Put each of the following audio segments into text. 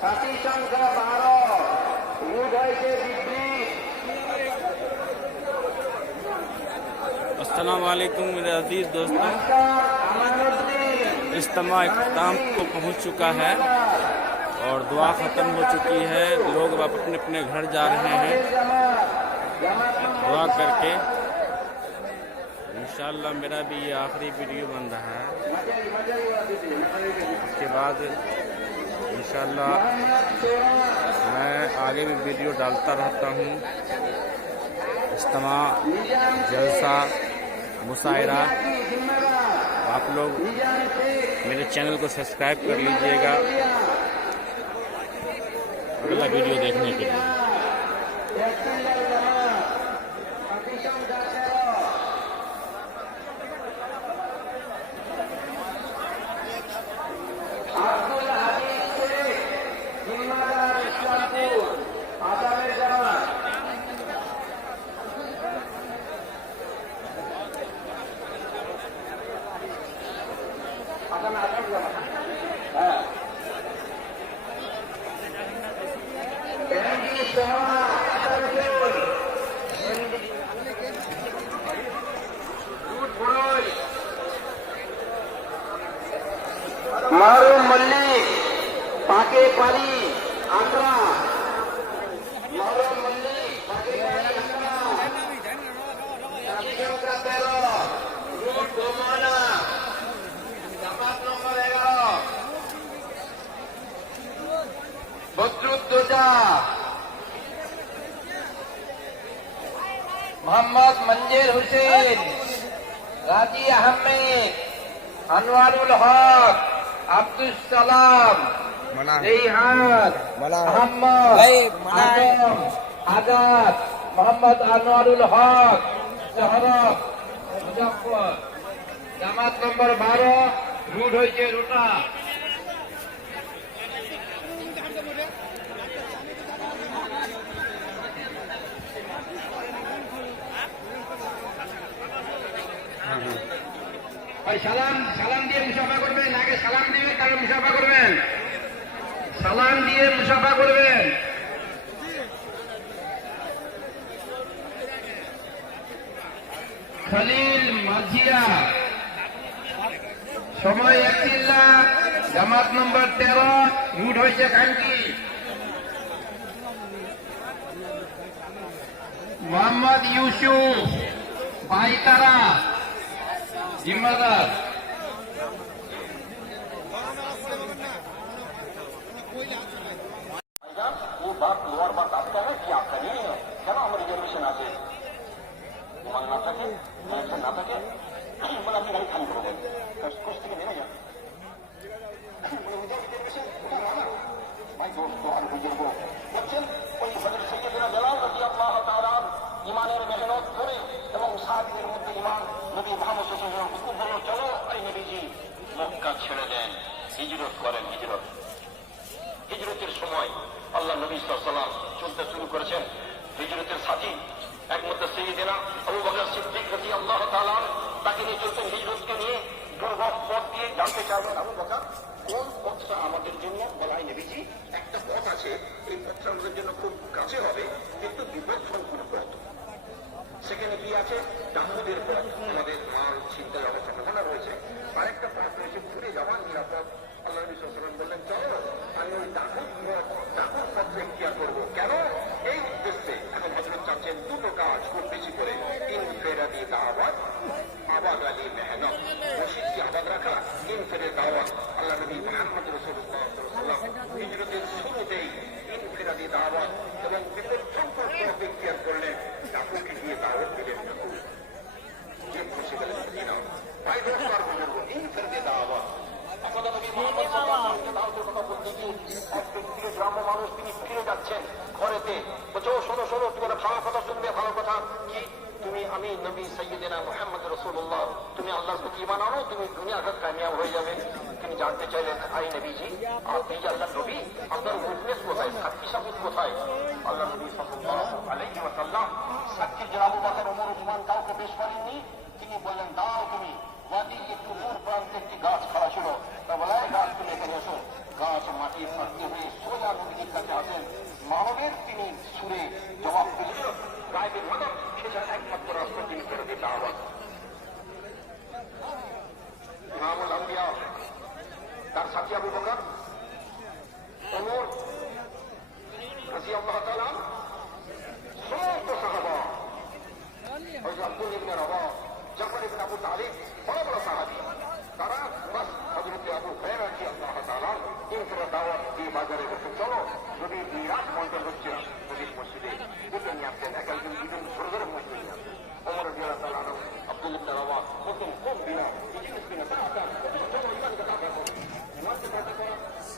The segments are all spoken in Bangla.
সাথী সংখ্যা 12 রুট হয়েছে বিক্রি। अस्सलाम वालेकुम मेरे अजीज दोस्तों, इज्तिमा इख्तिताम को पहुंच चुका है और दुआ ख़त्म हो चुकी है। लोग अब अपने अपने घर जा रहे हैं दुआ करके। इंशाअल्लाह मेरा भी ये आखिरी वीडियो बन रहा है। इसके बाद इंशाअल्लाह मैं आगे भी वीडियो डालता रहता हूँ। इज्तिमा, जलसा, मुशायरा, आप लोग मेरे चैनल को सब्सक्राइब कर लीजिएगा अगला वीडियो देखने के लिए। মারুম মল্লিক পাকে পারি আকরা, মারুম মল্লিক পাকে পারি আকরা, সাথী সংখ্যা 13 রুট গোমানা, জামাত নম্বর 11 বদরুদ্দোজা, মোহাম্মদ মঞ্জের হুসেন, রাজি আহমেদ, আনোয়ারুল হক, আব্দুল সালাম, রেহান, মোহাম্মদ আজম, আজাদ, মোহাম্মদ আনোয়ারুল হক, শহরক, মুজফ্ফর। জামাত নম্বর 12 রুট হয়েছে রুটা। সালাম দিয়ে মুসাফা করবেন, আগে সালাম দিবেন তারপর মুসাফা করবেন, সালাম দিয়ে মুসাফা করবেন। খলিল মাঝিয়া, সময় 1 চিল্লা, জামাত নম্বর 13 রুট হয়েছে কান্টি। মোহাম্মদ ইউসুফ বাইতারা, जिम्मेदार। वो बात लोअर बात आपका है कि आपका नहीं है। क्या हमारी रिजर्वेशन आते मान ना থাকে না থাকে বলে আপনি গাড়ি খালি করে দেন, কোচ থেকে নেমে যান। ভাই দোস্ত আর বুঝবো দেখছেন ওই হযরত সাইয়্যিদুনা বেলাল রাদিয়াল্লাহু তাআলা ইমানের মেহনত করে এবং সাহাবীদের মধ্যে ইমান নবী মুহাম্মদ সাল্লাল্লাহু আলাইহি ওয়াসাল্লাম হুকুম হলো চলো এই নবীজি মক্কা ছেড়ে দেন, হিজরত করেন। হিজরতের সময় আল্লাহ নবী সাল্লাল্লাহু আলাইহি ওয়াসাল্লাম চলতে শুরু করেছেন। হিজরতের সাথী একমাত্র সাইয়্যিদুনা আবু বকর সিদ্দিক রাদিয়াল্লাহু তাআলা তাকে নিয়ে চলতেন। হিজরতকে নিয়ে দুর্গম পথ দিয়ে জানতে চাইলেন আবু বকর কোন পথটা আমাদের জন্য বলাই নবীজি একটা পথ আছে, এই পথটা আমাদের জন্য খুব কাছে হবে কিন্তু বিপজ্জনক পথ। সেখানে কি আছে? দাউদের পথ, আমাদের মাল চিন্তায় অনেক সম্ভাবনা রয়েছে। আরেকটা পথ রয়েছে ঘুরে যাওয়ার নিরাপদ। আল্লাহ নবী সাল্লাল্লাহু আলাইহি ওয়াসাল্লাম বললেন চলো আমি ওই দাউদ পথে ইখতিয়ার করবো। কেন? এই উদ্দেশ্যে এখন হযরত চাচ্ছেন দুটো কাজ খুব বেশি করে, ইনফিরাদি দাওয়াত, আবাদ আলী মেহনত। মসজিদকে আবাদ রাখা, ইনফিরাদি দাওয়াত। আল্লাহ নবী মুহাম্মদ রাসূলুল্লাহ সাল্লাল্লাহু আলাইহি ওয়াসাল্লাম হিজরতের শুরুতেই ইনফিরাদি দাওয়াত এবং বিপজ্জনক পথ ইখতিয়ার করলেন। দাউদকে দিয়ে দাওয়াত দিলেন। যে খুশি গেলেন মদিনা। ভাই দোস্ত আর বুঝবো ইনফিরাদি দাওয়াত। একদা নবী মুহাম্মদ সাল্লাল্লাহু আলাইহি ওয়াসাল্লাম দাউদের কথা বলতে গিয়ে এক ব্যক্তির গ্রাম্য মানুষ তিনি ফিরে যাচ্ছেন ঘরেতে। বলছে ও শোনো শোনো, তুমি ভালো কথা শুনবে। ভালো কথা কি? তুমি আমি নবী সাইয়্যিদিনা মুহাম্মদ রাসূলুল্লাহ, তুমি আল্লাহর প্রতি ঈমান আনো, তুমি দুনিয়া আখিরাত কামিয়াব হয়ে যাবে। তিনি জানতে চাইলেন আই নবীজি আপনি যে আল্লাহর নবী, আপনার উইটনেস কোথায়, সাক্ষী সাবুত কোথায়? আল্লাহ নবী সাল্লাল্লাহু আলাইহি ওয়াসাল্লাম সাক্ষীর যে আবু বকর, ওমর, উসমান কাউকে পেশ করেননি। তিনি বললেন দাও তুমি। ওয়াদির একটু দূর প্রান্তে একটি গাছ খাড়া ছিল, তা বলে গাছ তুমি এখানে এসো। গাছ মাটি দিয়ে শান্তি হয়ে সোজা নদীর কাছে আসেন। মানবের তিনি সুরে জবাব দিলেন, গায়েবের মাদক সেটা একমাত্র রাস্তা তিনি করে দিতে আওয়াজ। ইমামুল আম্বিয়া তার সাথী আবু বকর, ওমর রাদিয়াল্লাহু তাআলা, সমস্ত সাহাবা, হযরত আব্দুল ইবনে রাওয়াহ, জাফর ইবনে আবু তালিব, বড় বড় সাহাবী, তারা বাস হযরত আবু হুরায়রা রাদিয়াল্লাহু তাআলা ইনফরা দাওয়াত দিয়ে বাজারে বসে, চলো যদি মিরাজ মন্ডল হচ্ছে নবীর মসজিদে ডেকে নিয়ে আসতেন। একজন দুজন ধরে ধরে মসজিদে নিয়ে আসতেন। ওমর রাদিয়াল্লাহু তাআলা আব্দুল ইবনে রাওয়াহ বলতেন, কোন বিনা এই জিনিস কিনা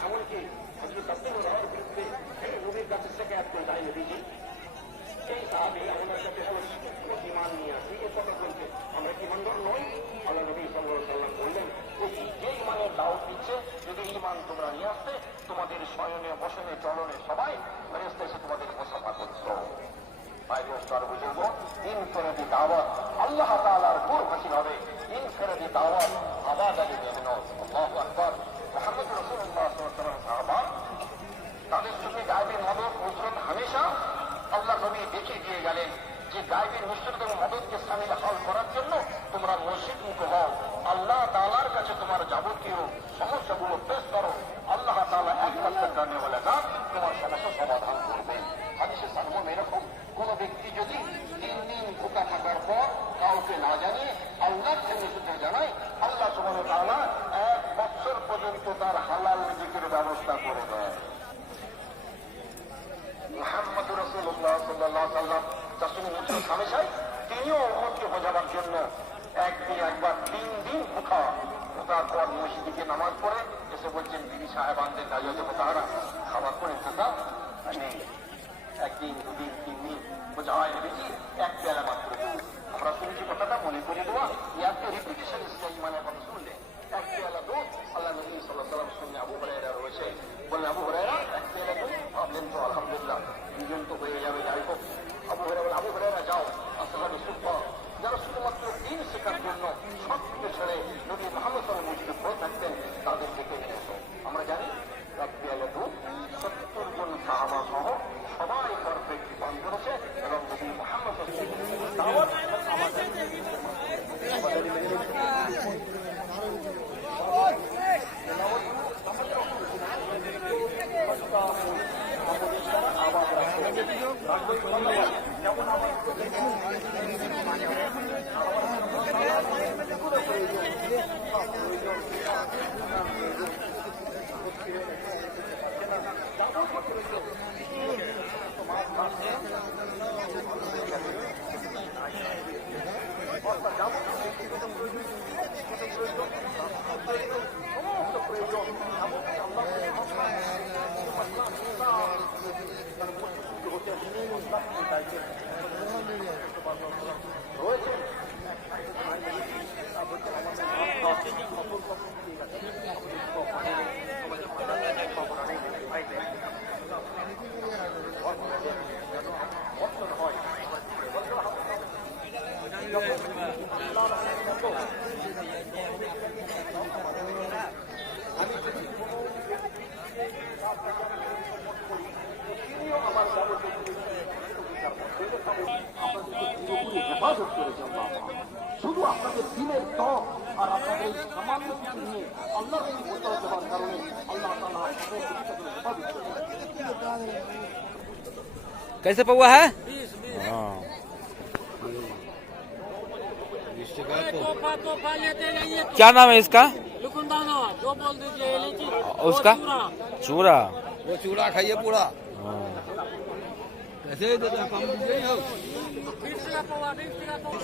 এমনকি হযরত আব্দুল রাওয়ার বিরুদ্ধে নবীর কাছে শিকায়ত করে যায় নবীজি। এই সাহাবী আমাদের কাছে ঈমান নিয়ে আসি, এ কথা বলছে আমরা কি ইমানদার নই? আল্লাহ নবী সাল্লাল্লাহু আলাইহি ওয়াসাল্লাম বললেন, যে ঈমানের দাওয়াত দিচ্ছে যদি ঈমান তোমরা নিয়ে আসতে, তোমাদের শয়নে বসনে চলনে সবাই ফেরেশতা এসে তোমাদের মুসাফা করত। ইনফিরাদি দাওয়াত আল্লাহ তাআলার নূর হাসিল হবে। ইনফিরাদি দাওয়াত আবাদ আলী মেহনত, আল্লাহু আকবার। মুহাম্মদ রাসূলুল্লাহ সাল্লাল্লাহু আলাইহি ওয়াসাল্লাম সাহাবা তাদের চোখে গায়েবের মদদ নুসরত হামেশা আল্লাহ নবী দেখিয়ে দিয়ে গেলেন যে গায়েবের নুসরত এবং মদদকে সামিল হাল করার জন্য তোমরা মসজিদ মুখো হও, আল্লাহ তাআলার কাছে তোমার যাবতীয় সমস্যাগুলো পেশ করো, আল্লাহ তাআলা একমাত্র জানেওয়ালা না, তোমার সমস্যা সমাধান করবেন। হাদিসে সালমান এরকম কোন ব্যক্তি যদি 3 দিন ভুকা থাকার পর কাউকে না জানিয়ে আল্লাহর জন্য শুধু জানায়, আল্লাহ সুবহানাহু ওয়া তাআলা 1 বছর পর্যন্ত তার হালাল রিজিকের ব্যবস্থা করে দেয়। মুহাম্মদ রাসূলুল্লাহ সাল্লাল্লাহু আলাইহি ওয়াসাল্লাম তাসমিউল হামেশাই তিনিও উম্মতকে বোঝাবার জন্য একবার 3 দিন ভুকা থাকার পর মসজিদে নামাজ পড়ে এসে বলছেন, বিবি সাহেবানদের গায়ে মোতাহারা খাবার করে থাকা নেই। 1 দিন 2 দিন 3 দিন বোঝা হয় নবীজি 1 পেয়ালা মাত্র দুধ। আমরা শুনছি কথাটা মনে করে দেওয়া, এত রিপিটেশন ইসলামের কথা শুনলে 1 পেয়ালা দুধ। আল্লাহ নবী সাল্লাল্লাহু আলাইহি ওয়াসাল্লাম শুনে আবু হুরায়রা রয়েছে, বললেন, আবু হুরায়রা 1 পেয়ালা দুধ ভাবলেন তো আলহামদুলিল্লাহ 2 জন তো হয়ে যাবে, যাই হোক। আবু হুরায়রা যাও আসলে সুফা যারা শুধুমাত্র দিন শেখার জন্য সব কিছু ছেড়ে নবী মুহাম্মদ সাল্লাল্লাহু আলাইহি ওয়াসাল্লাম পড়ে থাকতেন, তাদের থেকে নিয়ে এসো। আমরা জানি 1 পেয়ালা দুধ 70 জন সাহাবা সহ সবাই পারফেক্ট পান করেছে এবং নবী মুহাম্মদ সাল্লাল্লাহু আলাইহি হেফাজত করেছেন বাবা। শুধু আপনাদের দিনের ত্বক আর আপনাদের সামান্য কিছু নিয়ে আল্লাহর প্রতি প্রচার দেওয়ার কারণে আল্লাহ তাআলা হেফাজত করেছেন। कैसे पौवा है? 20 टका लेते रहिए। क्या नाम है इसका? लुकुंदाना जो बोल दीजिए इलायची उसका चूरा। वो चूड़ा खाइए पूरा। कैसे देते हैं कम नहीं हो? 20 टका पौवा 20 टका पौवा।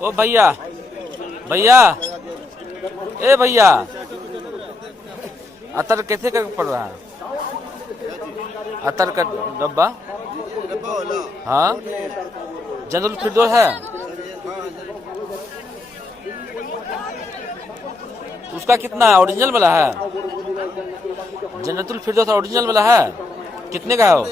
ओ भैया भैया ए भैया अतर कैसे कर पड़ रहा है? अतर का डब्बा हाँ जनरल फिरदौस है उसका कितना है? ओरिजिनल वाला है जनरल फिरदौस ओरिजिनल वाला है कितने का है वो?